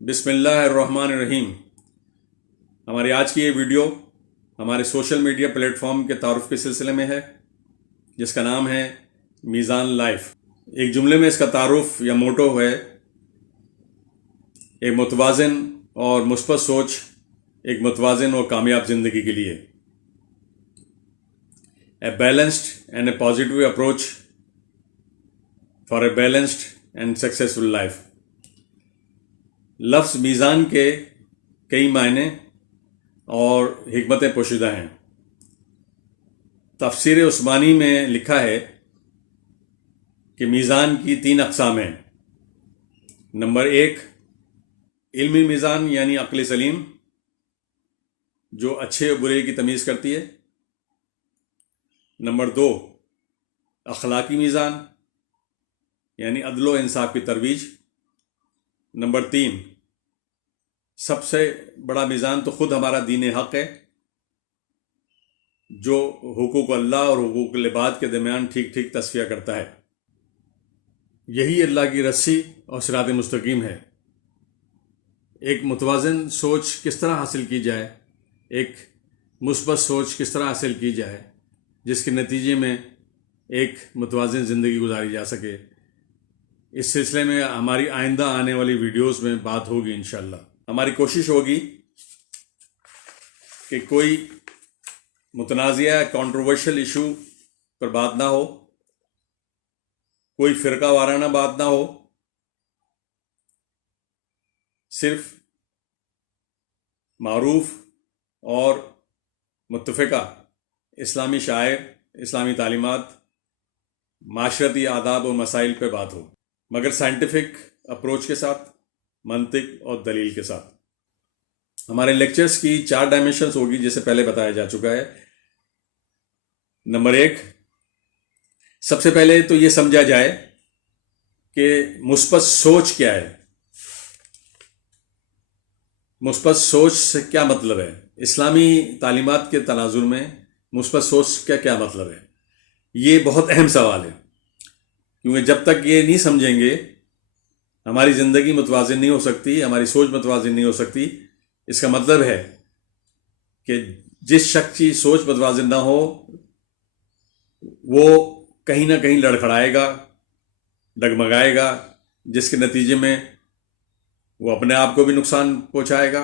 بسم اللہ الرحمن الرحیم۔ ہماری آج کی یہ ویڈیو ہمارے سوشل میڈیا پلیٹ فارم کے تعارف کے سلسلے میں ہے، جس کا نام ہے میزان لائف۔ ایک جملے میں اس کا تعارف یا موٹو ہے: ایک متوازن اور مثبت سوچ ایک متوازن اور کامیاب زندگی کے لیے۔ A balanced and a positive approach for a balanced and successful life. لفظ میزان کے کئی معنی اور حکمتیں پوشیدہ ہیں۔ تفسیر عثمانی میں لکھا ہے کہ میزان کی 3 اقسام ہیں۔ نمبر 1، علمی میزان یعنی عقل سلیم، جو اچھے اور برے کی تمیز کرتی ہے۔ نمبر 2، اخلاقی میزان یعنی عدل و انصاف کی ترویج۔ نمبر 3، سب سے بڑا میزان تو خود ہمارا دین حق ہے، جو حقوق اللہ اور حقوق العباد کے درمیان ٹھیک ٹھیک تصفیہ کرتا ہے۔ یہی اللہ کی رسی اور صراط مستقیم ہے۔ ایک متوازن سوچ کس طرح حاصل کی جائے، ایک مثبت سوچ کس طرح حاصل کی جائے جس کے نتیجے میں ایک متوازن زندگی گزاری جا سکے، اس سلسلے میں ہماری آئندہ آنے والی ویڈیوز میں بات ہوگی انشاءاللہ۔ ہماری کوشش ہوگی کہ کوئی متنازعہ کنٹروورشل ایشو پر بات نہ ہو، کوئی فرقہ وارانہ بات نہ ہو، صرف معروف اور متفقہ اسلامی شعائر، اسلامی تعلیمات، معاشرتی آداب و مسائل پہ بات ہو، مگر سائنٹیفک اپروچ کے ساتھ، منطق اور دلیل کے ساتھ۔ ہمارے لیکچرز کی 4 ڈائمینشنز ہوگی، جسے پہلے بتایا جا چکا ہے۔ نمبر 1، سب سے پہلے تو یہ سمجھا جائے کہ مثبت سوچ کیا ہے۔ مثبت سوچ سے کیا مطلب ہے؟ اسلامی تعلیمات کے تناظر میں مثبت سوچ کا کیا مطلب ہے؟ یہ بہت اہم سوال ہے، کیونکہ جب تک یہ نہیں سمجھیں گے ہماری زندگی متوازن نہیں ہو سکتی، ہماری سوچ متوازن نہیں ہو سکتی۔ اس کا مطلب ہے کہ جس شخص کی سوچ متوازن نہ ہو وہ کہیں نہ کہیں لڑکھڑائے گا، ڈگمگائے گا، جس کے نتیجے میں وہ اپنے آپ کو بھی نقصان پہنچائے گا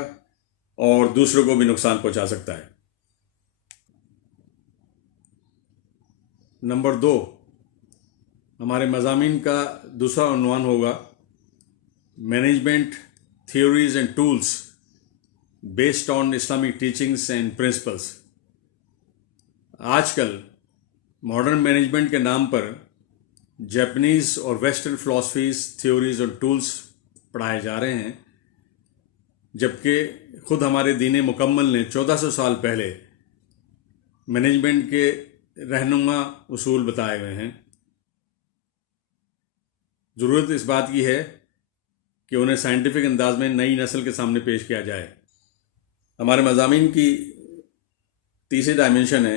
اور دوسروں کو بھی نقصان پہنچا سکتا ہے۔ نمبر 2، ہمارے مضامین کا دوسرا عنوان ہوگا management theories and tools based on Islamic teachings and principles. آج کل ماڈرن مینجمنٹ کے نام پر جاپنیز اور ویسٹرن فلاسفیز، تھیوریز اور ٹولز پڑھائے جا رہے ہیں، جبکہ خود ہمارے دین مکمل نے 1400 سال پہلے مینجمنٹ کے رہنما اصول بتائے ہوئے ہیں۔ ضرورت اس بات کی ہے کہ انہیں سائنٹیفک انداز میں نئی نسل کے سامنے پیش کیا جائے۔ ہمارے مضامین کی تیسری ڈائمینشن ہے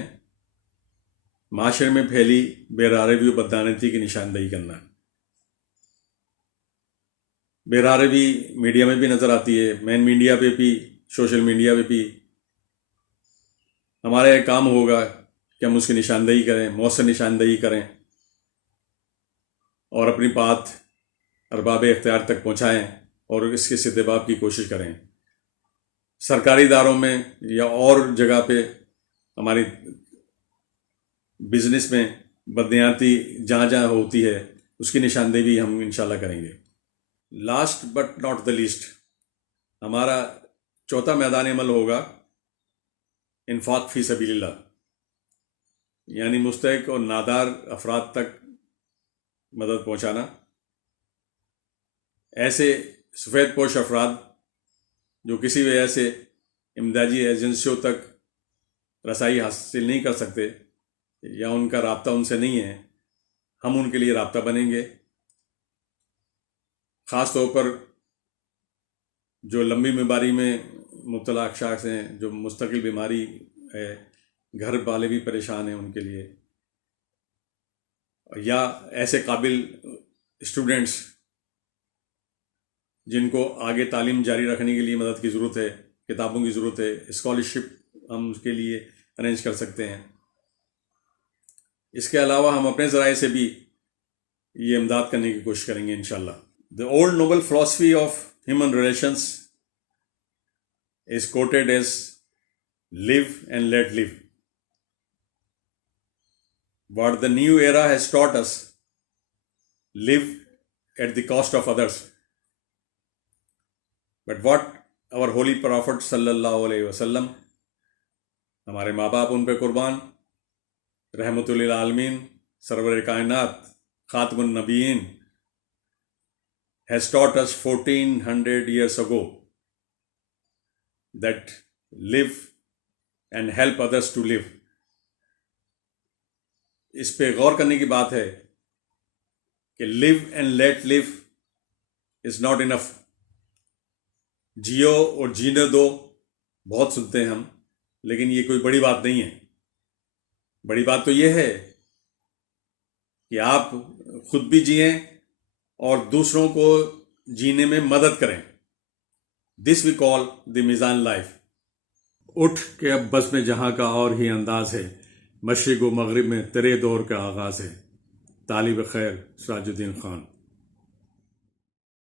معاشرے میں پھیلی بے راہ روی و بدعنوانی کی نشاندہی کرنا۔ بے راہ روی میڈیا میں بھی نظر آتی ہے، مین میڈیا پہ بھی، سوشل میڈیا پہ بھی۔ ہمارا یہ کام ہوگا کہ ہم اس کی نشاندہی کریں، مؤثر نشاندہی کریں اور اپنی بات ارباب اختیار تک پہنچائیں اور اس کے استحباب کی کوشش کریں۔ سرکاری اداروں میں یا اور جگہ پہ ہماری بزنس میں بدعنوانی جہاں جہاں ہوتی ہے اس کی نشاندہی بھی ہم انشاءاللہ کریں گے۔ Last but not the least, ہمارا چوتھا میدان عمل ہوگا انفاق فی سبیل اللہ، یعنی مستحق اور نادار افراد تک مدد پہنچانا۔ ایسے سفید پوش افراد جو کسی وجہ سے امدادی ایجنسیوں تک رسائی حاصل نہیں کر سکتے یا ان کا رابطہ ان سے نہیں ہے، ہم ان کے لیے رابطہ بنیں گے۔ خاص طور پر جو لمبی بیماری میں مبتلا شخص ہیں، جو مستقل بیماری ہے، گھر والے بھی پریشان ہیں ان کے لیے، یا ایسے قابل اسٹوڈنٹس جن کو آگے تعلیم جاری رکھنے کے لیے مدد کی ضرورت ہے، کتابوں کی ضرورت ہے، اسکالرشپ ہم اس کے لیے ارینج کر سکتے ہیں۔ اس کے علاوہ ہم اپنے ذرائع سے بھی یہ امداد کرنے کی کوشش کریں گے انشاءاللہ۔ The old noble philosophy of human relations is quoted as live and let live. What the new era has taught us, live at the cost of others. But what our holy prophet sallallahu alayhi wasallam, ہمارے ماں باپ ان پہ قربان، رحمت للعالمین، سرور کائنات، خاتم النبیین، has taught us 1400 years ago, that live and help others to live. اس پہ غور کرنے کی بات ہے کہ live and let live is not enough. Jio اور جینے دو بہت سنتے ہیں ہم، لیکن یہ کوئی بڑی بات نہیں ہے۔ بڑی بات تو یہ ہے کہ آپ خود بھی جئیں اور دوسروں کو جینے میں مدد کریں۔ دس وی کال دی میزان لائف۔ اٹھ کے اب بس میں جہاں کا اور ہی انداز ہے، مشرق و مغرب میں تیرے دور کا آغاز ہے۔ طالب خیر سراج الدین خان۔